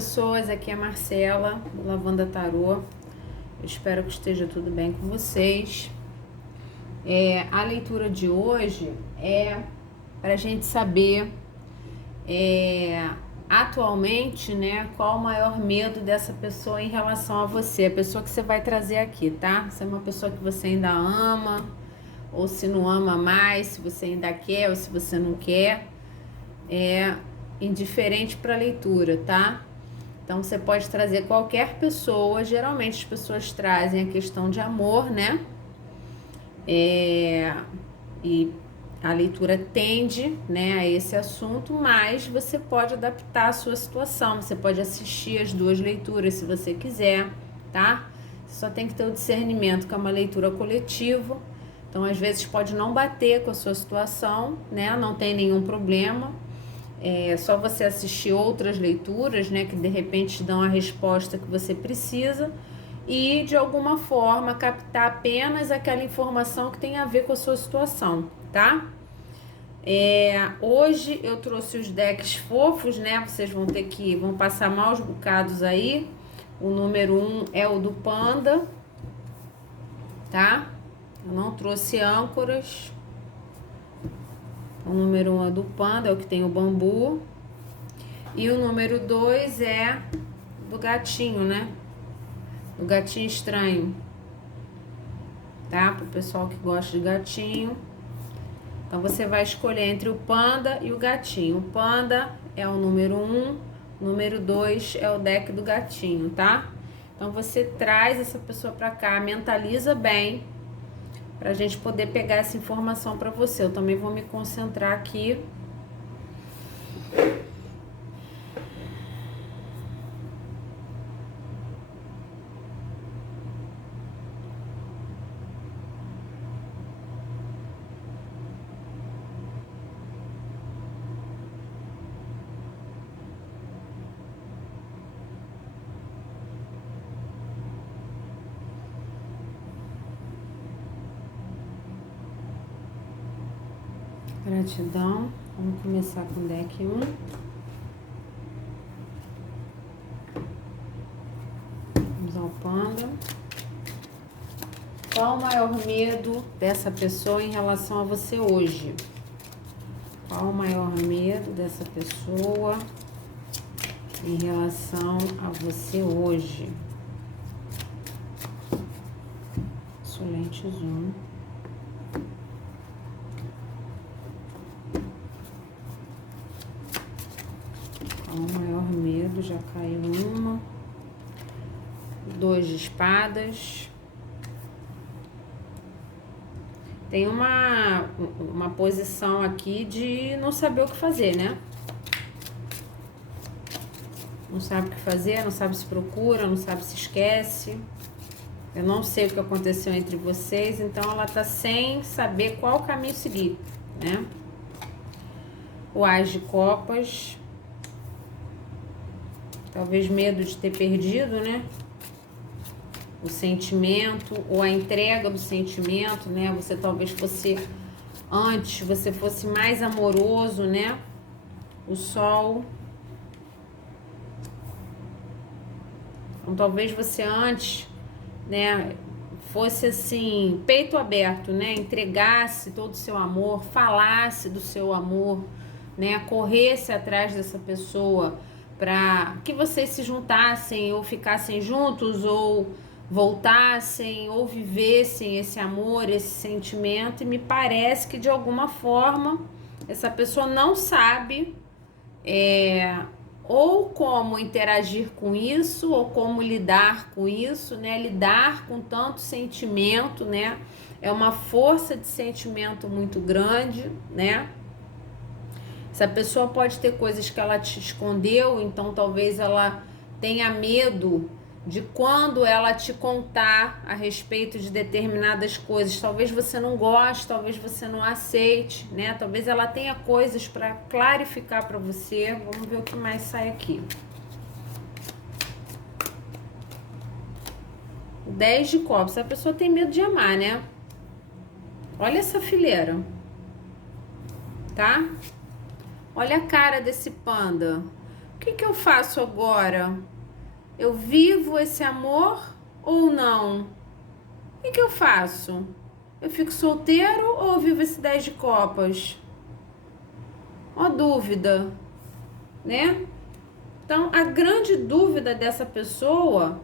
pessoas, aqui é a Marcela, do Lavanda Tarô. Eu espero que esteja tudo bem com vocês. A leitura de hoje é para a gente saber atualmente, né, qual o maior medo dessa pessoa em relação a você, a pessoa que você vai trazer aqui, tá? Se é uma pessoa que você ainda ama, ou se não ama mais, se você ainda quer ou se você não quer, é indiferente para a leitura, tá? Então você pode trazer qualquer pessoa, geralmente as pessoas trazem a questão de amor, né? E a leitura tende, né, a esse assunto, mas você pode adaptar a sua situação, você pode assistir as duas leituras se você quiser, tá? Você só tem que ter o discernimento que é uma leitura coletiva, então às vezes pode não bater com a sua situação, né? Não tem nenhum problema. É só você assistir outras leituras, né, que de repente dão a resposta que você precisa e de alguma forma captar apenas aquela informação que tem a ver com a sua situação, tá? Hoje eu trouxe os decks fofos, né? Vocês vão passar maus bocados aí. O número 1 é o do Panda, tá? Eu não trouxe âncoras. O número 1 é do Panda, é o que tem o bambu. E o número 2 é do gatinho, né? O gatinho estranho. Tá? Pro pessoal que gosta de gatinho. Então você vai escolher entre o panda e o gatinho. O panda é o número 1, o número 2 é o deck do gatinho, tá? Então você traz essa pessoa pra cá, mentaliza bem, pra gente poder pegar essa informação pra você. Eu também vou me concentrar aqui. Gratidão. Vamos começar com o deck 1. Vamos ao panda. Qual o maior medo dessa pessoa em relação a você hoje? Qual o maior medo dessa pessoa em relação a você hoje? Solente zoom. Qual o maior medo? Já caiu uma. 2 de espadas. Tem uma posição aqui de não saber o que fazer, né? Não sabe o que fazer, não sabe se procura, não sabe se esquece. Eu não sei o que aconteceu entre vocês, então ela tá sem saber qual caminho seguir, né? O As de Copas. Talvez medo de ter perdido, né? O sentimento ou a entrega do sentimento, né? Você talvez fosse antes, você fosse mais amoroso, né? O Sol. Então, talvez você antes, né, fosse assim, peito aberto, né? Entregasse todo o seu amor, falasse do seu amor, né? Corresse atrás dessa pessoa para que vocês se juntassem ou ficassem juntos ou voltassem ou vivessem esse amor, esse sentimento. E me parece que de alguma forma essa pessoa não sabe ou como interagir com isso, ou como lidar com isso, né? Lidar com tanto sentimento, né? É uma força de sentimento muito grande, né? Essa pessoa pode ter coisas que ela te escondeu, então talvez ela tenha medo de quando ela te contar a respeito de determinadas coisas. Talvez você não goste, talvez você não aceite, né? Talvez ela tenha coisas para clarificar para você. Vamos ver o que mais sai aqui. O 10 de copas. A pessoa tem medo de amar, né? Olha essa fileira. Tá? Olha a cara desse panda. que que eu faço agora? Eu vivo esse amor ou não? O que que eu faço? Eu fico solteiro ou eu vivo esse 10 de copas? Ó, dúvida, né? Então, a grande dúvida dessa pessoa,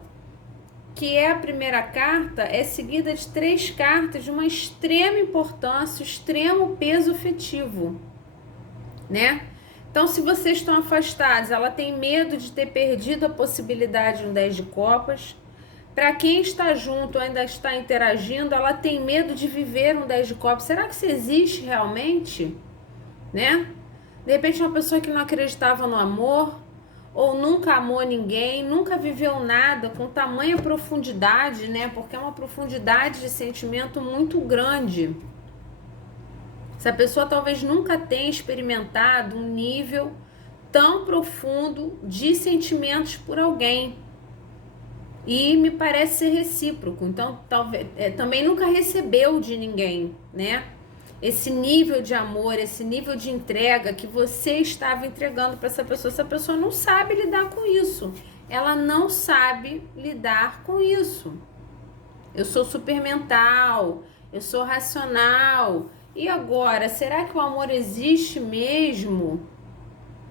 que é a primeira carta, é seguida de 3 cartas de uma extrema importância, extremo peso afetivo, né? Então, se vocês estão afastados, ela tem medo de ter perdido a possibilidade de um 10 de copas. Para quem está junto, ainda está interagindo, ela tem medo de viver um 10 de copas. Será que isso existe realmente? Né? De repente, uma pessoa que não acreditava no amor, ou nunca amou ninguém, nunca viveu nada com tamanha profundidade, né? Porque é uma profundidade de sentimento muito grande. Essa pessoa talvez nunca tenha experimentado um nível tão profundo de sentimentos por alguém. E me parece ser recíproco. Então, talvez também nunca recebeu de ninguém, né? Esse nível de amor, esse nível de entrega que você estava entregando para essa pessoa não sabe lidar com isso. Ela não sabe lidar com isso. Eu sou super mental, eu sou racional. E agora, será que o amor existe mesmo?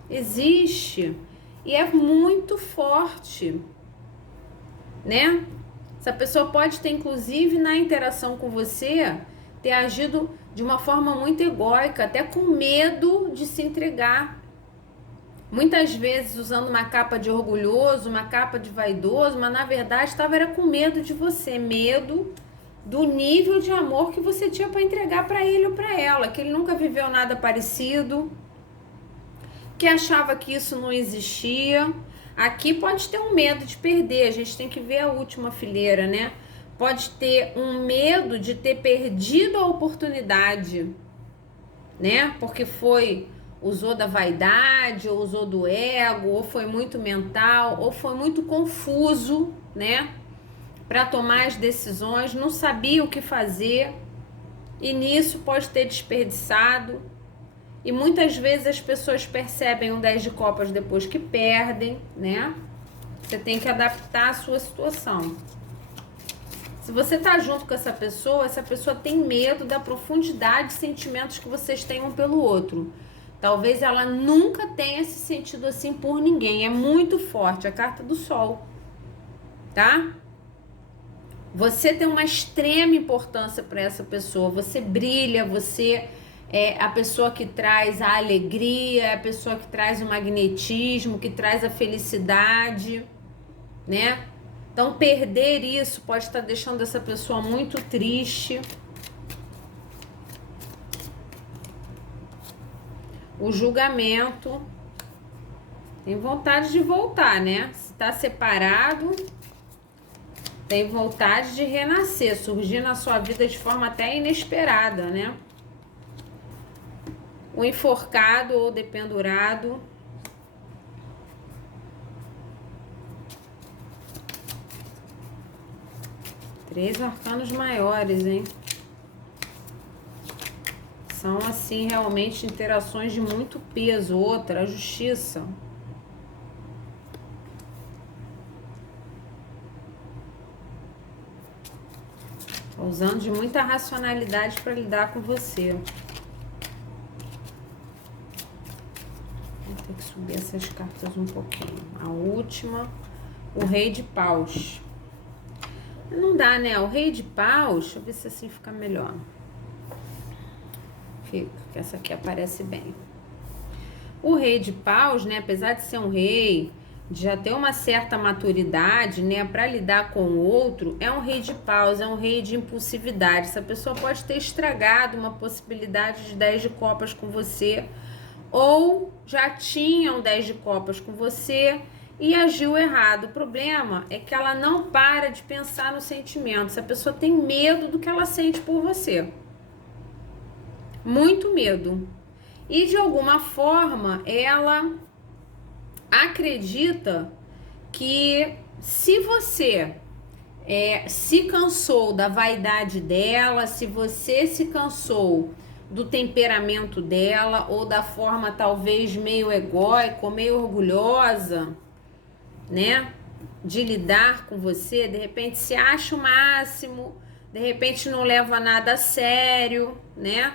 Existe. E é muito forte, né? Essa pessoa pode ter, inclusive, na interação com você, ter agido de uma forma muito egóica, até com medo de se entregar. Muitas vezes usando uma capa de orgulhoso, uma capa de vaidoso, mas na verdade estava com medo de você, medo do nível de amor que você tinha para entregar para ele ou para ela, que ele nunca viveu nada parecido, que achava que isso não existia. Aqui pode ter um medo de perder, a gente tem que ver a última fileira, né? Pode ter um medo de ter perdido a oportunidade, né? Porque usou da vaidade, ou usou do ego, ou foi muito mental, ou foi muito confuso, né? Para tomar as decisões, não sabia o que fazer, e nisso pode ter desperdiçado. E muitas vezes as pessoas percebem um 10 de copas depois que perdem, né? Você tem que adaptar a sua situação. Se você tá junto com essa pessoa tem medo da profundidade de sentimentos que vocês têm um pelo outro. Talvez ela nunca tenha se sentido assim por ninguém. É muito forte a carta do Sol, tá? Você tem uma extrema importância para essa pessoa. Você brilha, você é a pessoa que traz a alegria, é a pessoa que traz o magnetismo, que traz a felicidade, né? Então, perder isso pode estar deixando essa pessoa muito triste. O julgamento. Tem vontade de voltar, né? Se tá separado, tem vontade de renascer, surgir na sua vida de forma até inesperada, né? O enforcado ou dependurado. Três arcanos maiores, hein? São, assim, realmente interações de muito peso. Outra, a justiça. Tô usando de muita racionalidade para lidar com você. Vou ter que subir essas cartas um pouquinho. A última, o Rei de Paus. Não dá, né? O Rei de Paus, deixa eu ver se assim fica melhor. Fica, que essa aqui aparece bem. O Rei de Paus, né? Apesar de ser um rei, de já ter uma certa maturidade, né? Para lidar com o outro, é um Rei de Paus, é um rei de impulsividade. Essa pessoa pode ter estragado uma possibilidade de 10 de copas com você, ou já tinha um 10 de copas com você e agiu errado. O problema é que ela não para de pensar no sentimento. Essa pessoa tem medo do que ela sente por você. Muito medo. E de alguma forma ela acredita que se você se cansou da vaidade dela, se você se cansou do temperamento dela ou da forma talvez meio egóica ou meio orgulhosa, né? De lidar com você, de repente se acha o máximo, de repente não leva nada a sério, né?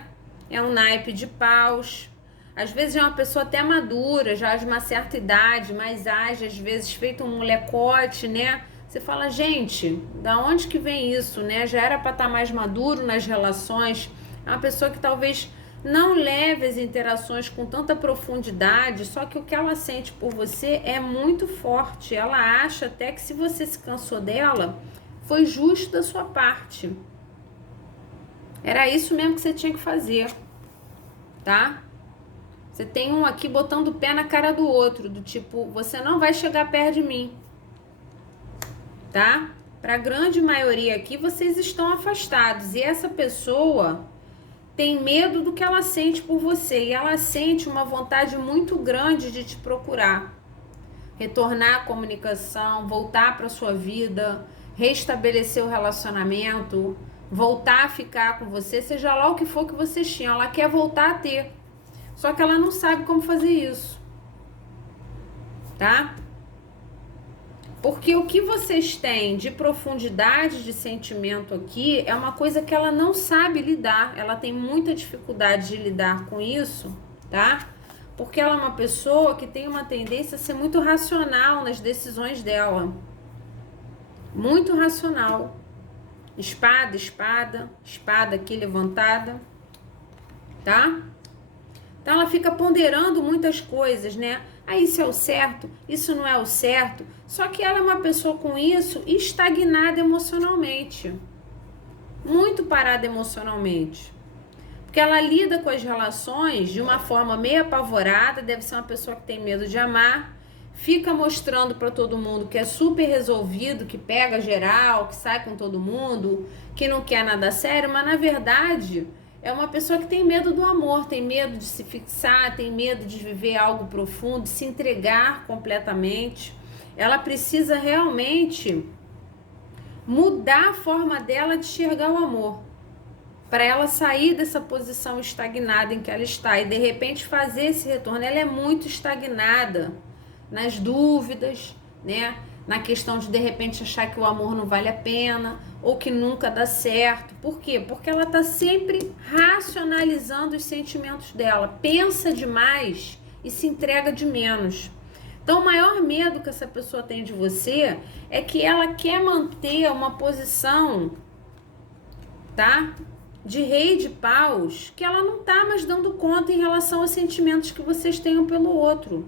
É um naipe de paus. Às vezes é uma pessoa até madura, já de uma certa idade, mas age, às vezes feito um molecote, né? Você fala, gente, da onde que vem isso, né? Já era para estar mais maduro nas relações. É uma pessoa que talvez não leve as interações com tanta profundidade, só que o que ela sente por você é muito forte. Ela acha até que se você se cansou dela, foi justo da sua parte. Era isso mesmo que você tinha que fazer, tá? Você tem um aqui botando o pé na cara do outro, do tipo, você não vai chegar perto de mim, tá? Para a grande maioria aqui, vocês estão afastados e essa pessoa tem medo do que ela sente por você e ela sente uma vontade muito grande de te procurar, retornar à comunicação, voltar para sua vida, restabelecer o relacionamento, voltar a ficar com você, seja lá o que for que vocês tinham, ela quer voltar a ter. Só que ela não sabe como fazer isso, tá? Porque o que vocês têm de profundidade de sentimento aqui é uma coisa que ela não sabe lidar. Ela tem muita dificuldade de lidar com isso, tá? Porque ela é uma pessoa que tem uma tendência a ser muito racional nas decisões dela. Muito racional. Espada, espada, espada aqui levantada, tá? Então ela fica ponderando muitas coisas, né? Ah, isso é o certo, isso não é o certo. Só que ela é uma pessoa com isso estagnada emocionalmente. Muito parada emocionalmente. Porque ela lida com as relações de uma forma meio apavorada, deve ser uma pessoa que tem medo de amar, fica mostrando para todo mundo que é super resolvido, que pega geral, que sai com todo mundo, que não quer nada sério, mas na verdade é uma pessoa que tem medo do amor, tem medo de se fixar, tem medo de viver algo profundo, de se entregar completamente. Ela precisa realmente mudar a forma dela de enxergar o amor, para ela sair dessa posição estagnada em que ela está e de repente fazer esse retorno. Ela é muito estagnada nas dúvidas, né? Na questão de repente achar que o amor não vale a pena ou que nunca dá certo. Por quê? Porque ela está sempre racionalizando os sentimentos dela, pensa demais e se entrega de menos. Então o maior medo que essa pessoa tem de você é que ela quer manter uma posição, tá? De rei de paus, que ela não tá mais dando conta em relação aos sentimentos que vocês tenham pelo outro.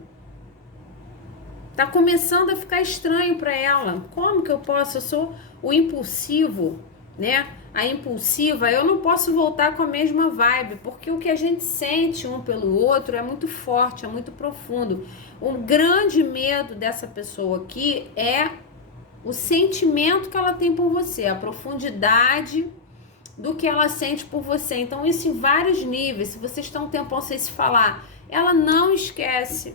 Tá começando a ficar estranho para ela. Como que eu posso? Eu sou o impulsivo, né? A impulsiva, eu não posso voltar com a mesma vibe, porque o que a gente sente um pelo outro é muito forte, é muito profundo. O grande medo dessa pessoa aqui é o sentimento que ela tem por você, a profundidade do que ela sente por você. Então isso em vários níveis. Se vocês estão um tempão sem se falar, ela não esquece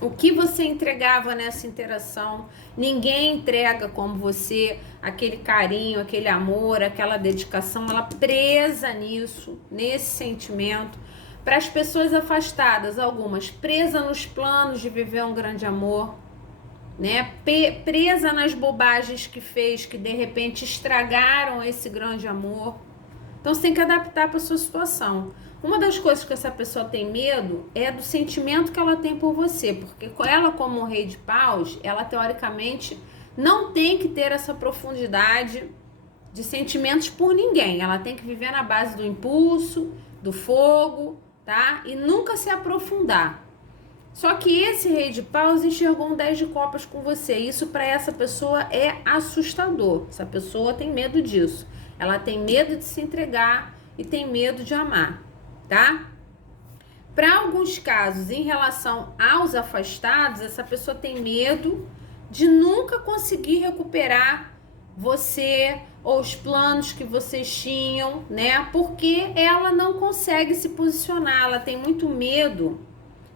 o que você entregava nessa interação. Ninguém entrega como você, aquele carinho, aquele amor, aquela dedicação. Ela presa nisso, nesse sentimento. Para as pessoas afastadas, algumas presa nos planos de viver um grande amor, né? Presa nas bobagens que fez, que de repente estragaram esse grande amor. Então você tem que adaptar para a sua situação. Uma das coisas que essa pessoa tem medo é do sentimento que ela tem por você, porque ela, como um rei de paus, ela teoricamente não tem que ter essa profundidade de sentimentos por ninguém. Ela tem que viver na base do impulso, do fogo, tá? E nunca se aprofundar. Só que esse rei de paus enxergou um 10 de copas com você. Isso para essa pessoa é assustador. Essa pessoa tem medo disso. Ela tem medo de se entregar e tem medo de amar, tá? Para alguns casos, em relação aos afastados, essa pessoa tem medo de nunca conseguir recuperar você ou os planos que vocês tinham, né? Porque ela não consegue se posicionar, ela tem muito medo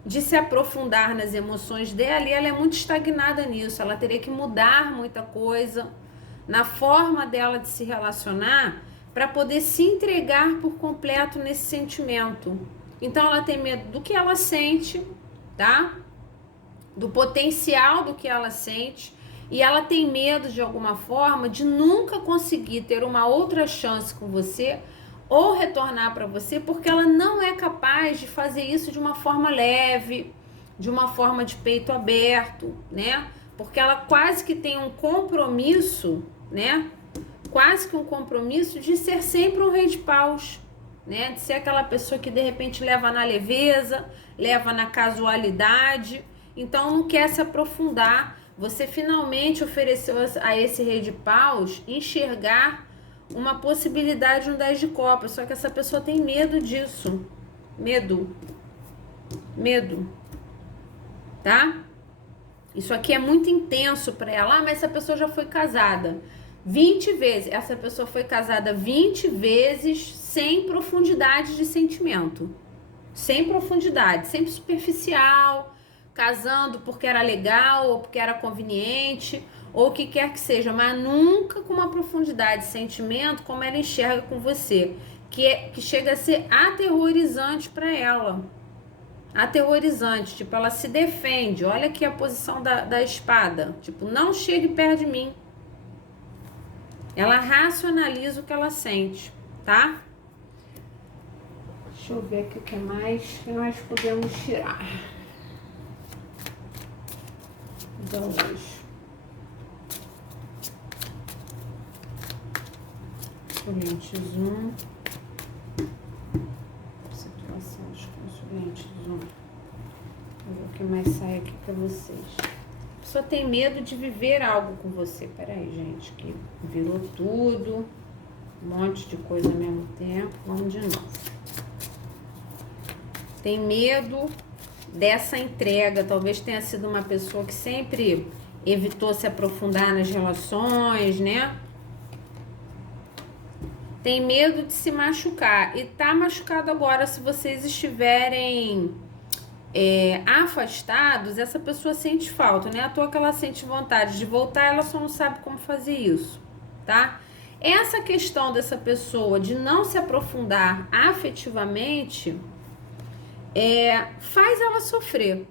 de se aprofundar nas emoções dela e ela é muito estagnada nisso. Ela teria que mudar muita coisa na forma dela de se relacionar para poder se entregar por completo nesse sentimento. Então ela tem medo do que ela sente, tá? Do potencial do que ela sente, e ela tem medo de alguma forma de nunca conseguir ter uma outra chance com você ou retornar para você, porque ela não é capaz de fazer isso de uma forma leve, de uma forma de peito aberto, né? Porque ela quase que tem um compromisso, né? Quase que um compromisso de ser sempre um rei de paus, né? De ser aquela pessoa que de repente leva na leveza, leva na casualidade, então não quer se aprofundar. Você finalmente ofereceu a esse rei de paus enxergar uma possibilidade no 10 de copas, só que essa pessoa tem medo disso. Medo, tá? Isso aqui é muito intenso para ela. Mas essa pessoa já foi casada 20 vezes. Essa pessoa foi casada 20 vezes sem profundidade de sentimento. Sem profundidade, sempre superficial, casando porque era legal ou porque era conveniente, ou o que quer que seja, mas nunca com uma profundidade de sentimento como ela enxerga com você, que chega a ser aterrorizante para ela. Aterrorizante, tipo, ela se defende. Olha aqui a posição da espada, tipo, não chegue perto de mim. Ela racionaliza o que ela sente, tá? Deixa eu ver aqui o que mais podemos tirar. Dois. Consulentes 1. Situação dos consulentes 1. Vou ver o que mais sai aqui pra vocês. A pessoa tem medo de viver algo com você. Peraí, gente, que virou tudo. Um monte de coisa ao mesmo tempo. Vamos de novo. Tem medo dessa entrega. Talvez tenha sido uma pessoa que sempre evitou se aprofundar nas relações, né? Tem medo de se machucar. E tá machucado agora. Se vocês estiverem afastados, essa pessoa sente falta, né? À toa que ela sente vontade de voltar, ela só não sabe como fazer isso, tá? Essa questão dessa pessoa de não se aprofundar afetivamente faz ela sofrer.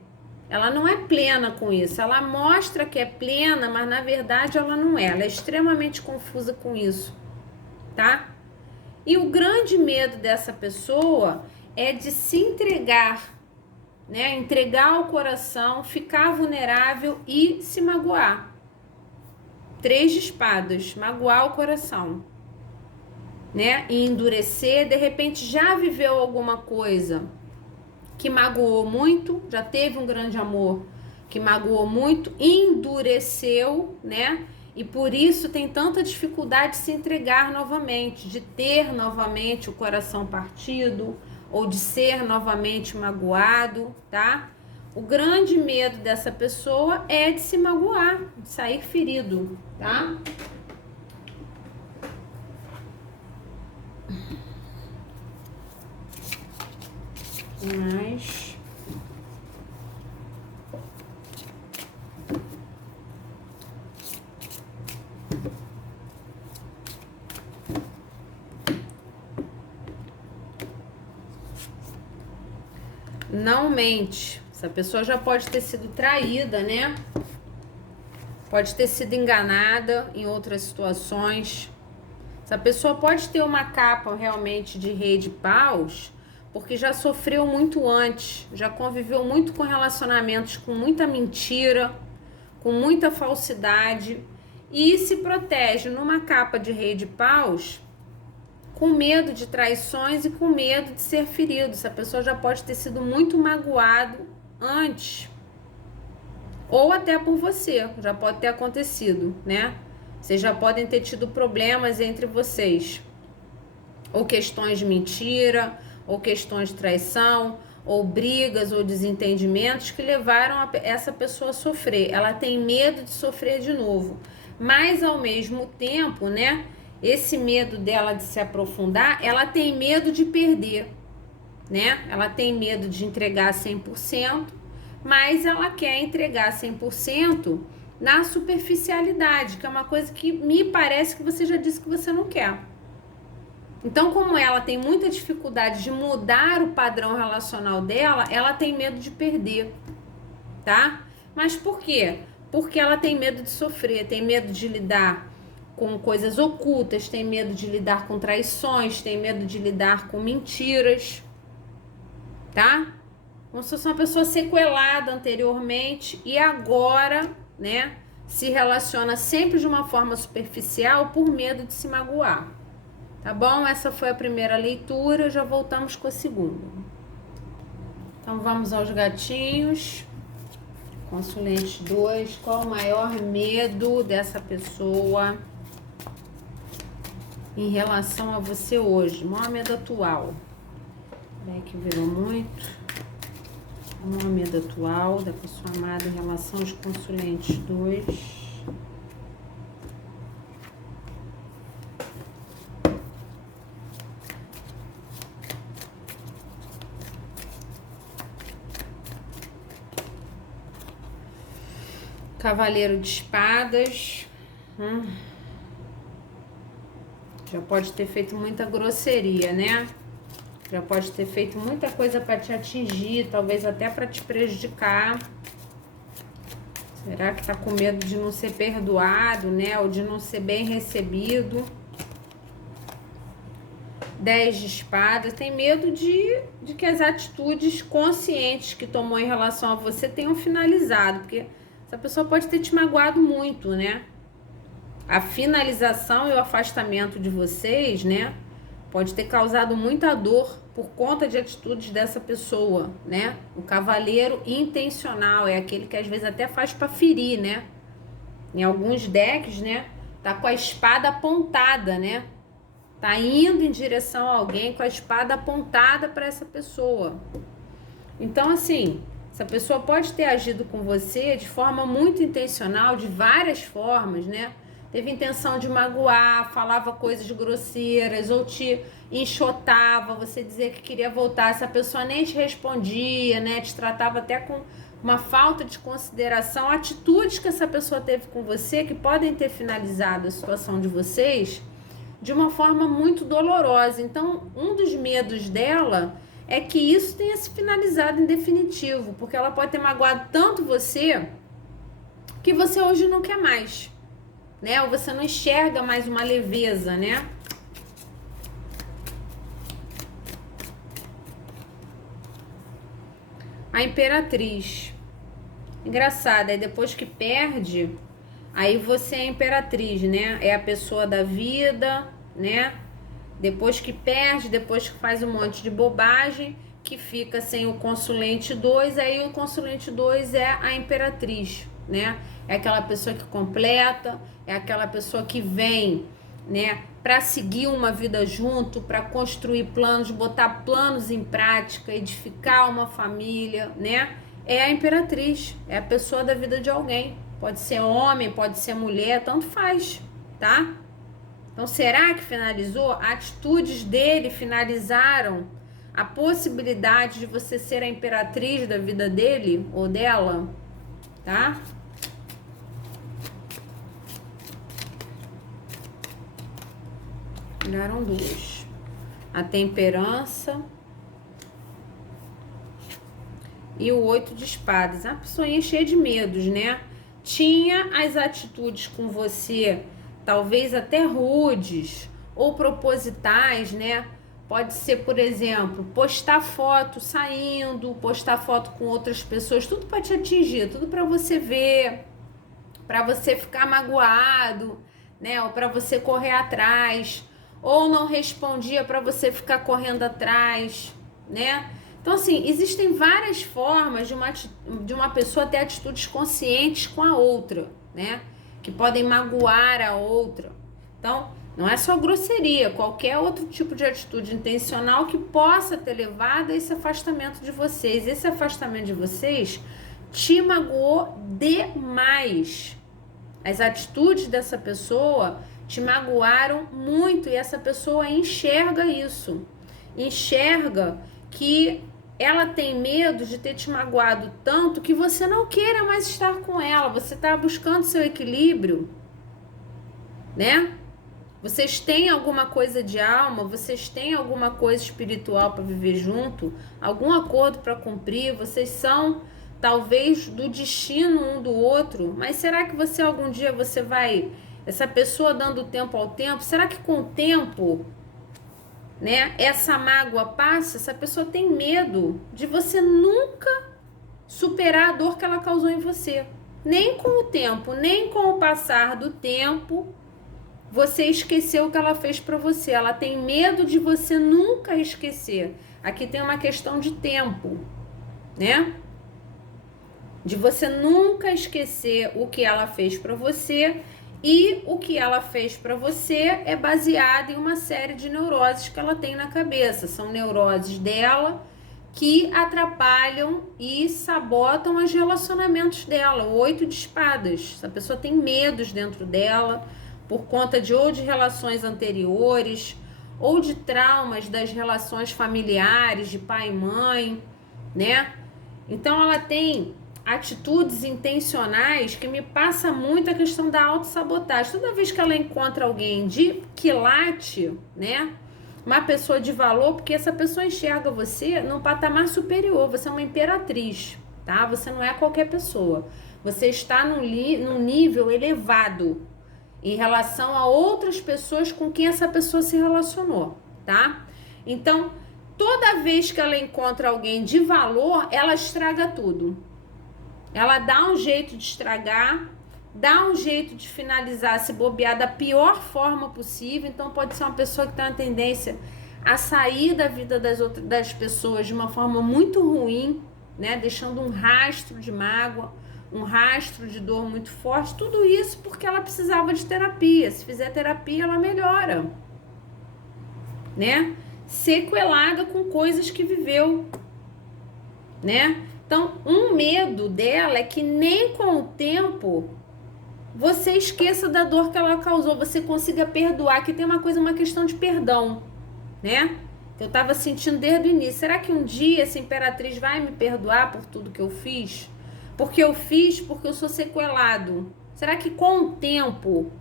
Ela não é plena com isso. Ela mostra que é plena, mas na verdade ela não é. Ela é extremamente confusa com isso, tá? E o grande medo dessa pessoa é de se entregar, né? Entregar o coração, ficar vulnerável e se magoar. 3 de espadas, magoar o coração, né? E endurecer. De repente já viveu alguma coisa que magoou muito, já teve um grande amor que magoou muito, endureceu, né? E por isso tem tanta dificuldade de se entregar novamente, de ter novamente o coração partido ou de ser novamente magoado, tá? O grande medo dessa pessoa é de se magoar, de sair ferido, tá? Mais. Não mente. Essa pessoa já pode ter sido traída, né? Pode ter sido enganada em outras situações. Essa pessoa pode ter uma capa realmente de rei de paus, porque já sofreu muito antes, já conviveu muito com relacionamentos com muita mentira, com muita falsidade, e se protege numa capa de rei de paus, com medo de traições e com medo de ser ferido. Essa pessoa já pode ter sido muito magoado antes, ou até por você, já pode ter acontecido, né? Vocês já podem ter tido problemas entre vocês, ou questões de mentira, ou questões de traição, ou brigas ou desentendimentos que levaram essa pessoa a sofrer. Ela tem medo de sofrer de novo, mas ao mesmo tempo, né, esse medo dela de se aprofundar, ela tem medo de perder, né? Ela tem medo de entregar 100%, mas ela quer entregar 100% na superficialidade, que é uma coisa que me parece que você já disse que você não quer. Então, como ela tem muita dificuldade de mudar o padrão relacional dela, ela tem medo de perder, tá? Mas por quê? Porque ela tem medo de sofrer, tem medo de lidar com coisas ocultas, tem medo de lidar com traições, tem medo de lidar com mentiras, tá? Como se fosse uma pessoa sequelada anteriormente e agora, né, se relaciona sempre de uma forma superficial por medo de se magoar. Tá bom? Essa foi a primeira leitura, já voltamos com a segunda. Então vamos aos gatinhos. Consulente 2, qual o maior medo dessa pessoa em relação a você hoje? O maior medo atual. Peraí que virou muito. O maior medo atual da pessoa amada em relação aos consulentes 2. Cavaleiro de espadas. Já pode ter feito muita grosseria, né? Já pode ter feito muita coisa para te atingir, talvez até para te prejudicar. Será que tá com medo de não ser perdoado, né? Ou de não ser bem recebido? 10 de espadas. Tem medo de que as atitudes conscientes que tomou em relação a você tenham finalizado, porque essa pessoa pode ter te magoado muito, né? A finalização e o afastamento de vocês, né? Pode ter causado muita dor por conta de atitudes dessa pessoa, né? O cavaleiro intencional é aquele que às vezes até faz para ferir, né? Em alguns decks, né? Tá com a espada apontada, né? Tá indo em direção a alguém com a espada apontada para essa pessoa. Então, assim, essa pessoa pode ter agido com você de forma muito intencional, de várias formas, né? Teve intenção de magoar, falava coisas grosseiras, ou te enxotava, você dizia que queria voltar, essa pessoa nem te respondia, né? Te tratava até com uma falta de consideração, atitudes que essa pessoa teve com você que podem ter finalizado a situação de vocês de uma forma muito dolorosa. Então, um dos medos dela é que isso tenha se finalizado em definitivo, porque ela pode ter magoado tanto você que você hoje não quer mais, né? Ou você não enxerga mais uma leveza, né? A Imperatriz. Engraçado, aí depois que perde, aí você é a Imperatriz, né? É a pessoa da vida, né? Depois que perde, depois que faz um monte de bobagem, que fica sem o consulente 2, aí o consulente 2 é a Imperatriz, né? É aquela pessoa que completa, é aquela pessoa que vem, né, para seguir uma vida junto, para construir planos, botar planos em prática, edificar uma família, né? É a Imperatriz, é a pessoa da vida de alguém. Pode ser homem, pode ser mulher, tanto faz, tá? Então, será que finalizou? Atitudes dele finalizaram a possibilidade de você ser a imperatriz da vida dele ou dela, tá? Tiraram 2. A temperança e o 8 de espadas. A pessoinha cheia de medos, né? Tinha as atitudes com você, talvez até rudes ou propositais, né? Pode ser, por exemplo, postar foto saindo, postar foto com outras pessoas, tudo para te atingir, tudo para você ver, para você ficar magoado, né? Ou para você correr atrás, ou não respondia para você ficar correndo atrás, né? Então, assim, existem várias formas de uma pessoa ter atitudes conscientes com a outra, né? Que podem magoar a outra. Então, não é só grosseria, qualquer outro tipo de atitude intencional que possa ter levado a esse afastamento de vocês. Esse afastamento de vocês te magoou demais. As atitudes dessa pessoa te magoaram muito e essa pessoa enxerga isso. Enxerga que ela tem medo de ter te magoado tanto que você não queira mais estar com ela. Você está buscando seu equilíbrio, né? Vocês têm alguma coisa de alma, vocês têm alguma coisa espiritual para viver junto, algum acordo para cumprir, vocês são talvez do destino um do outro, mas será que você algum dia você vai, essa pessoa dando tempo ao tempo, será que com o tempo, né, essa mágoa passa? Essa pessoa tem medo de você nunca superar a dor que ela causou em você. Nem com o tempo, nem com o passar do tempo, você esqueceu o que ela fez para você. Ela tem medo de você nunca esquecer. Aqui tem uma questão de tempo, né? De você nunca esquecer o que ela fez para você. E o que ela fez para você é baseado em uma série de neuroses que ela tem na cabeça. São neuroses dela que atrapalham e sabotam os relacionamentos dela. O 8 de espadas. Essa pessoa tem medos dentro dela por conta de ou de relações anteriores ou de traumas das relações familiares, de pai e mãe, né? Então ela tem atitudes intencionais que me passa muito a questão da autossabotagem. Toda vez que ela encontra alguém de quilate, né? Uma pessoa de valor, porque essa pessoa enxerga você num patamar superior. Você é uma imperatriz, tá? Você não é qualquer pessoa. Você está num nível elevado em relação a outras pessoas com quem essa pessoa se relacionou, tá? Então, toda vez que ela encontra alguém de valor, ela estraga tudo. Ela dá um jeito de estragar, dá um jeito de finalizar, se bobear da pior forma possível. Então, pode ser uma pessoa que tem uma tendência a sair da vida das pessoas de uma forma muito ruim, né? Deixando um rastro de mágoa, um rastro de dor muito forte, tudo isso porque ela precisava de terapia. Se fizer terapia, ela melhora, né? Sequelada com coisas que viveu, né? Então, um medo dela é que nem com o tempo você esqueça da dor que ela causou, você consiga perdoar, que tem uma questão de perdão, né? Eu tava sentindo desde o início. Será que um dia essa imperatriz vai me perdoar por tudo que eu fiz? Porque eu fiz, porque eu sou sequelado. Será que com o tempo,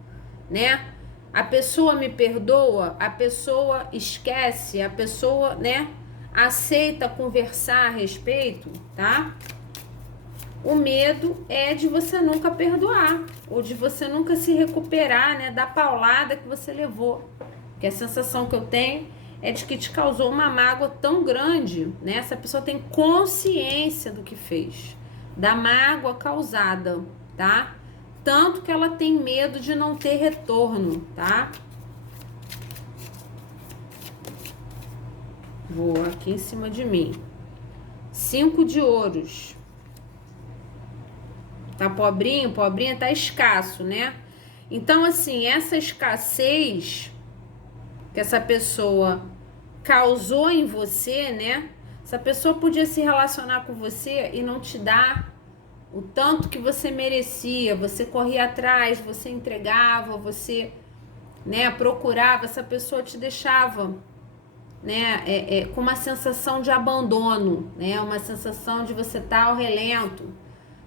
né, a pessoa me perdoa, a pessoa esquece, a pessoa, né, aceita conversar a respeito, tá? O medo é de você nunca perdoar, ou de você nunca se recuperar, né, da paulada que você levou. Que a sensação que eu tenho é de que te causou uma mágoa tão grande, né? Essa pessoa tem consciência do que fez, da mágoa causada, tá? Tanto que ela tem medo de não ter retorno, tá? Vou aqui em cima de mim. 5 de ouros. Tá pobrinho? Pobrinha tá escasso, né? Então, assim, essa escassez que essa pessoa causou em você, né? Essa pessoa podia se relacionar com você e não te dar o tanto que você merecia. Você corria atrás, você entregava, você, né, procurava. Essa pessoa te deixava, né, com uma sensação de abandono, né? Uma sensação de você estar ao relento.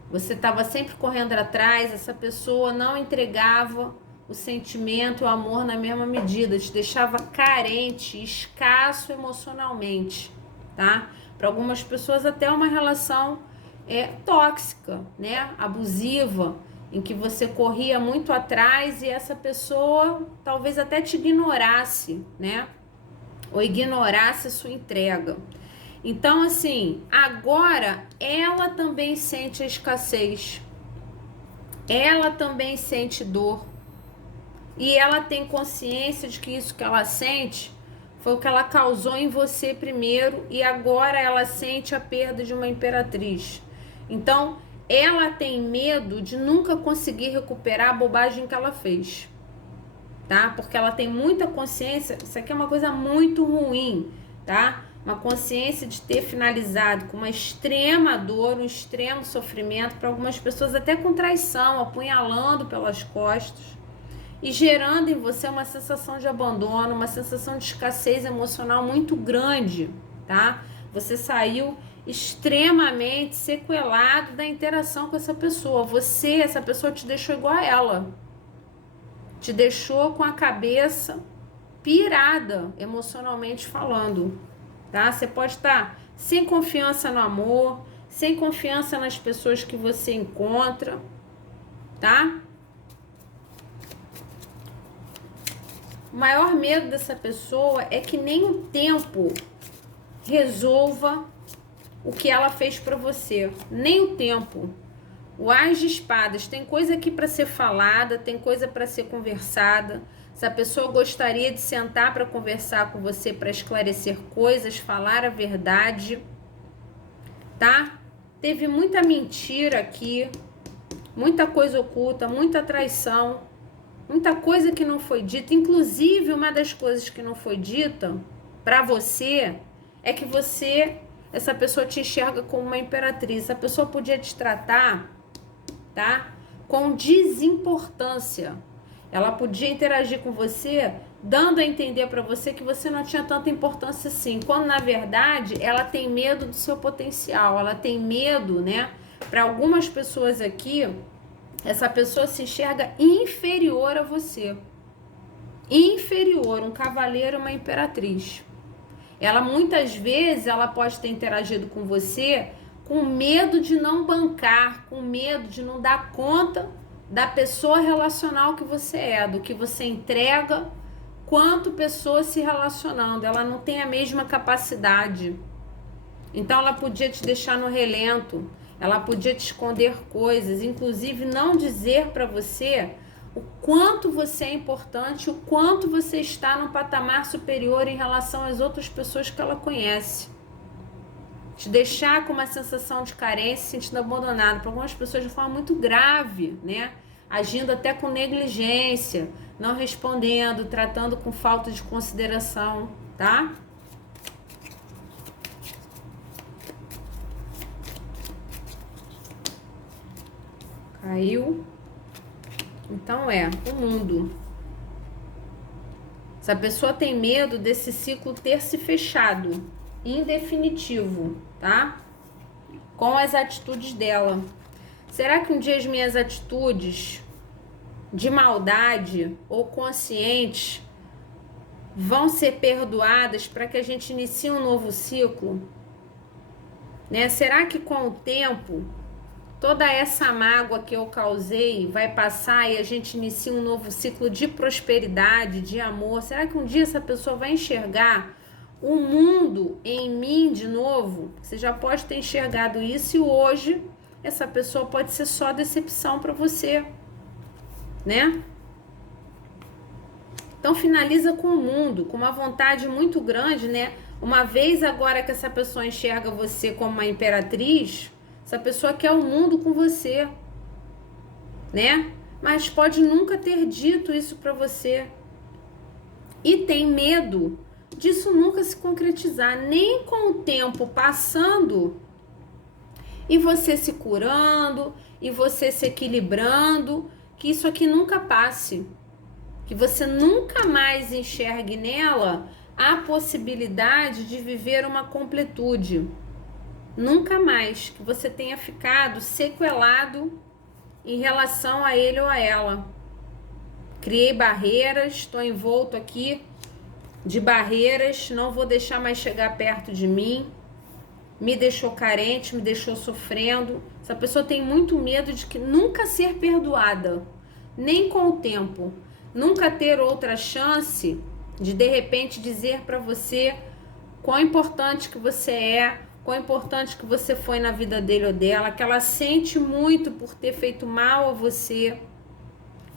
Você estava sempre correndo atrás, essa pessoa não entregava o sentimento, o amor na mesma medida, te deixava carente, escasso emocionalmente, tá? Para algumas pessoas até uma relação tóxica, né? Abusiva, em que você corria muito atrás e essa pessoa talvez até te ignorasse, né? Ou ignorasse a sua entrega. Então, assim, agora ela também sente a escassez, ela também sente dor, e ela tem consciência de que isso que ela sente foi o que ela causou em você primeiro, e agora ela sente a perda de uma imperatriz. Então, ela tem medo de nunca conseguir recuperar a bobagem que ela fez, tá? Porque ela tem muita consciência, isso aqui é uma coisa muito ruim, tá? Uma consciência de ter finalizado com uma extrema dor, um extremo sofrimento, para algumas pessoas até com traição, apunhalando pelas costas e gerando em você uma sensação de abandono, uma sensação de escassez emocional muito grande, tá? Você saiu extremamente sequelado da interação com essa pessoa. Essa pessoa te deixou igual a ela. te deixou com a cabeça pirada, emocionalmente falando, tá? Você pode estar sem confiança no amor, sem confiança nas pessoas que você encontra, tá? O maior medo dessa pessoa é que nem o tempo resolva o que ela fez pra você, nem o tempo. O As de Espadas, tem coisa aqui para ser falada, tem coisa para ser conversada. Se a pessoa gostaria de sentar para conversar com você, para esclarecer coisas, falar a verdade, tá? Teve muita mentira aqui, muita coisa oculta, muita traição, muita coisa que não foi dita. Inclusive, uma das coisas que não foi dita para você é que essa pessoa te enxerga como uma imperatriz. Essa pessoa podia te tratar, tá? Com desimportância. Ela podia interagir com você, dando a entender para você que você não tinha tanta importância assim, quando na verdade ela tem medo do seu potencial, ela tem medo, né? Para algumas pessoas aqui, essa pessoa se enxerga inferior a você. Inferior, um cavaleiro, uma imperatriz. Ela muitas vezes, ela pode ter interagido com você com medo de não bancar, com medo de não dar conta da pessoa relacional que você é, do que você entrega, quanto pessoa se relacionando. Ela não tem a mesma capacidade. Então ela podia te deixar no relento, ela podia te esconder coisas, inclusive não dizer para você o quanto você é importante, o quanto você está num patamar superior em relação às outras pessoas que ela conhece. Te deixar com uma sensação de carência, se sentindo abandonado por algumas pessoas de forma muito grave, né? Agindo até com negligência, não respondendo, tratando com falta de consideração, tá? Caiu. Então o mundo. Essa pessoa tem medo desse ciclo ter se fechado, em definitivo, tá? Com as atitudes dela. Será que um dia as minhas atitudes de maldade ou conscientes vão ser perdoadas para que a gente inicie um novo ciclo? Né? Será que com o tempo toda essa mágoa que eu causei vai passar e a gente inicia um novo ciclo de prosperidade, de amor? Será que um dia essa pessoa vai enxergar o mundo em mim de novo? Você já pode ter enxergado isso e hoje essa pessoa pode ser só decepção para você, né? Então finaliza com o mundo, com uma vontade muito grande, né? Uma vez agora que essa pessoa enxerga você como uma imperatriz, essa pessoa quer o mundo com você, né? Mas pode nunca ter dito isso pra você. E tem medo disso nunca se concretizar, nem com o tempo passando e você se curando, e você se equilibrando, que isso aqui nunca passe. Que você nunca mais enxergue nela a possibilidade de viver uma completude. Nunca mais que você tenha ficado sequelado em relação a ele ou a ela. Criei barreiras, estou envolto aqui de barreiras, não vou deixar mais chegar perto de mim. Me deixou carente, me deixou sofrendo. Essa pessoa tem muito medo de que nunca ser perdoada, nem com o tempo. Nunca ter outra chance de repente dizer para você quão importante que você é, quão importante que você foi na vida dele ou dela, que ela sente muito por ter feito mal a você,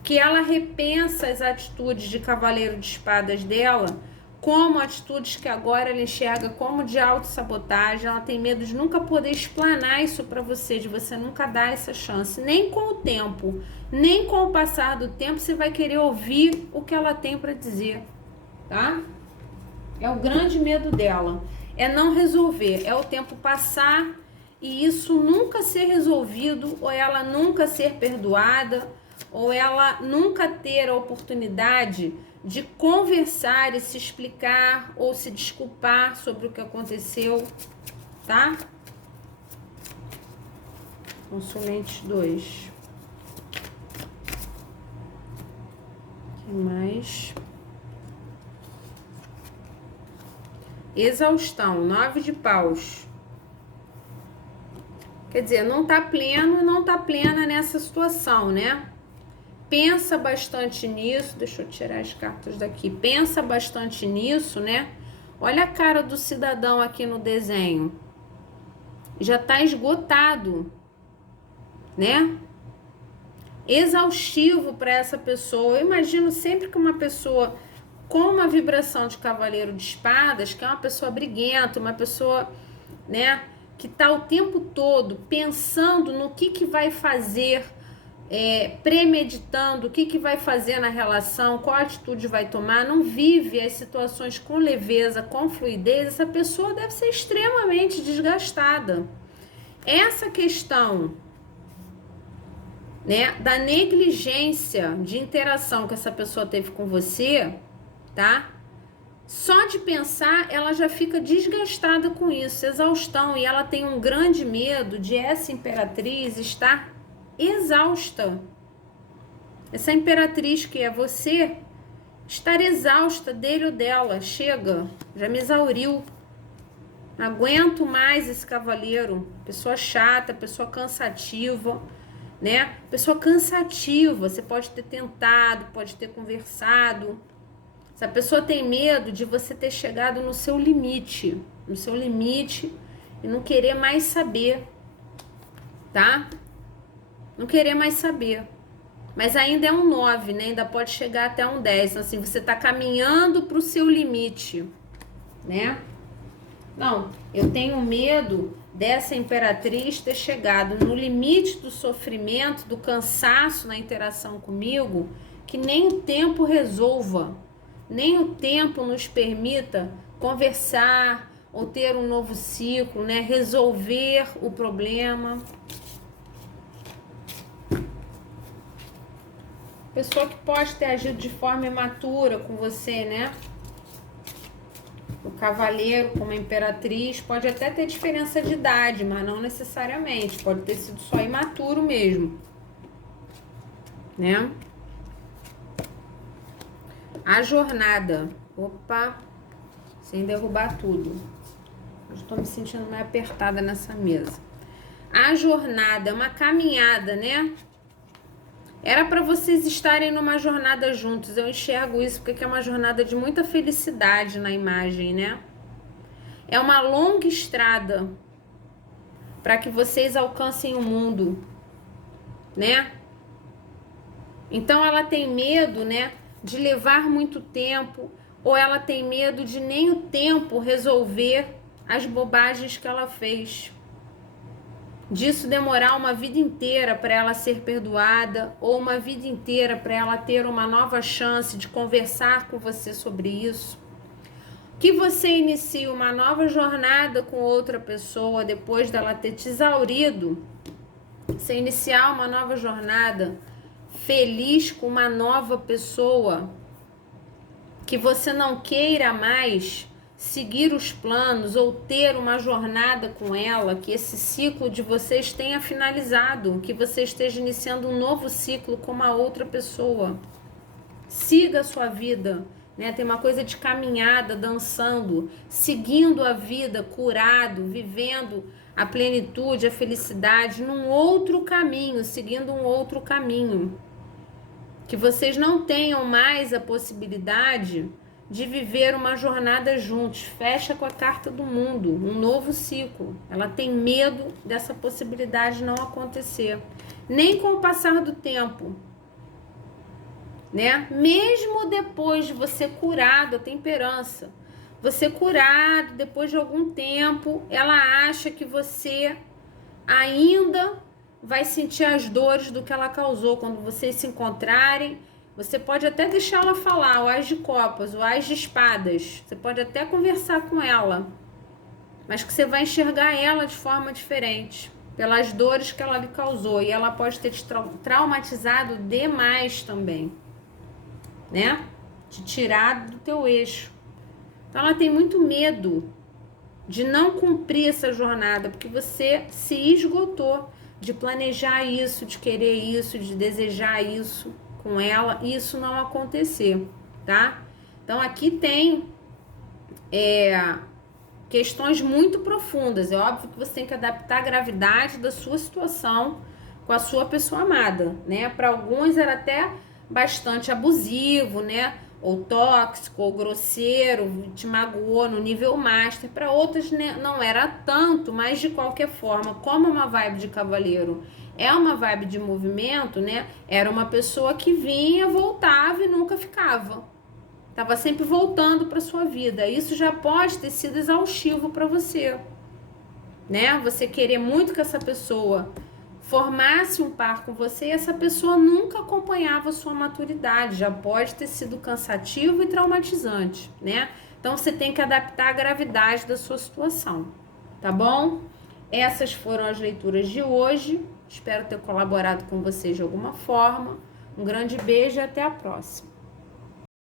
que ela repensa as atitudes de cavaleiro de espadas dela como atitudes que agora ela enxerga como de autossabotagem. Ela tem medo de nunca poder explanar isso para você, de você nunca dar essa chance. Nem com o tempo, nem com o passar do tempo você vai querer ouvir o que ela tem para dizer, tá? É o grande medo dela. É não resolver, é o tempo passar e isso nunca ser resolvido, ou ela nunca ser perdoada, ou ela nunca ter a oportunidade de conversar e se explicar ou se desculpar sobre o que aconteceu, tá? Consulente 2. Mais exaustão, 9 de paus. Quer dizer, não tá pleno e não tá plena nessa situação, né? Pensa bastante nisso. Deixa eu tirar as cartas daqui. Pensa bastante nisso, né? Olha a cara do cidadão aqui no desenho. Já tá esgotado, né? Exaustivo para essa pessoa. Eu imagino sempre que uma pessoa com uma vibração de cavaleiro de espadas, que é uma pessoa briguenta, uma pessoa, né, que tá o tempo todo pensando no que vai fazer, premeditando o que vai fazer na relação, qual atitude vai tomar, não vive as situações com leveza, com fluidez, essa pessoa deve ser extremamente desgastada. Essa questão, né, da negligência de interação que essa pessoa teve com você, tá? Só de pensar, ela já fica desgastada com isso, exaustão, e ela tem um grande medo de essa imperatriz estar exausta. Essa imperatriz que é você, estar exausta dele ou dela. Chega, já me exauriu. Não aguento mais esse cavaleiro. Pessoa chata, pessoa cansativa, né? Pessoa cansativa, você pode ter tentado, pode ter conversado. Essa pessoa tem medo de você ter chegado no seu limite e não querer mais saber, tá? Não querer mais saber. Mas ainda é um 9, né? Ainda pode chegar até um 10. Então, assim, você tá caminhando pro seu limite, né? Não, eu tenho medo dessa imperatriz ter chegado no limite do sofrimento, do cansaço na interação comigo, que nem o tempo resolva, nem o tempo nos permita conversar ou ter um novo ciclo, né? Resolver o problema. Pessoa que pode ter agido de forma imatura com você, né? O cavaleiro com uma imperatriz pode até ter diferença de idade, mas não necessariamente. Pode ter sido só imaturo mesmo, né? A jornada. Opa, sem derrubar tudo. Hoje estou me sentindo meio apertada nessa mesa. A jornada é uma caminhada, né? Era para vocês estarem numa jornada juntos. Eu enxergo isso porque é uma jornada de muita felicidade na imagem, né? É uma longa estrada para que vocês alcancem o mundo, né? Então ela tem medo, né, de levar muito tempo, ou ela tem medo de nem o tempo resolver as bobagens que ela fez. Disso demorar uma vida inteira para ela ser perdoada, ou uma vida inteira para ela ter uma nova chance de conversar com você sobre isso. Que você inicie uma nova jornada com outra pessoa depois dela ter te exaurido. Você iniciar uma nova jornada feliz com uma nova pessoa. Que você não queira mais seguir os planos ou ter uma jornada com ela, que esse ciclo de vocês tenha finalizado, que você esteja iniciando um novo ciclo com uma outra pessoa. Siga a sua vida, né? Tem uma coisa de caminhada, dançando, seguindo a vida, curado, vivendo a plenitude, a felicidade, num outro caminho, seguindo um outro caminho. Que vocês não tenham mais a possibilidade de viver uma jornada juntos. Fecha com a carta do mundo, um novo ciclo. Ela tem medo dessa possibilidade não acontecer. Nem com o passar do tempo, né? Mesmo depois de você curado, a temperança, você curado, depois de algum tempo, ela acha que você ainda vai sentir as dores do que ela causou. Quando vocês se encontrarem, você pode até deixar ela falar, o Ás de Copas, o Ás de Espadas. Você pode até conversar com ela, mas que você vai enxergar ela de forma diferente, pelas dores que ela lhe causou. E ela pode ter te traumatizado demais também, né? Te tirado do teu eixo. Então ela tem muito medo de não cumprir essa jornada, porque você se esgotou de planejar isso, de querer isso, de desejar isso com ela e isso não acontecer, tá? Então aqui tem questões muito profundas. É óbvio que você tem que adaptar a gravidade da sua situação com a sua pessoa amada, né? Para alguns era até bastante abusivo, né? Ou tóxico, ou grosseiro, te magoou no nível master. Para outros, né, não era tanto, mas de qualquer forma, como uma vibe de cavaleiro é uma vibe de movimento, né? Era uma pessoa que vinha, voltava e nunca ficava. Tava sempre voltando para sua vida. Isso já pode ter sido exaustivo para você, né? Você querer muito que essa pessoa formasse um par com você e essa pessoa nunca acompanhava a sua maturidade. Já pode ter sido cansativo e traumatizante, né? Então você tem que adaptar a gravidade da sua situação, tá bom? Essas foram as leituras de hoje. Espero ter colaborado com vocês de alguma forma. Um grande beijo e até a próxima.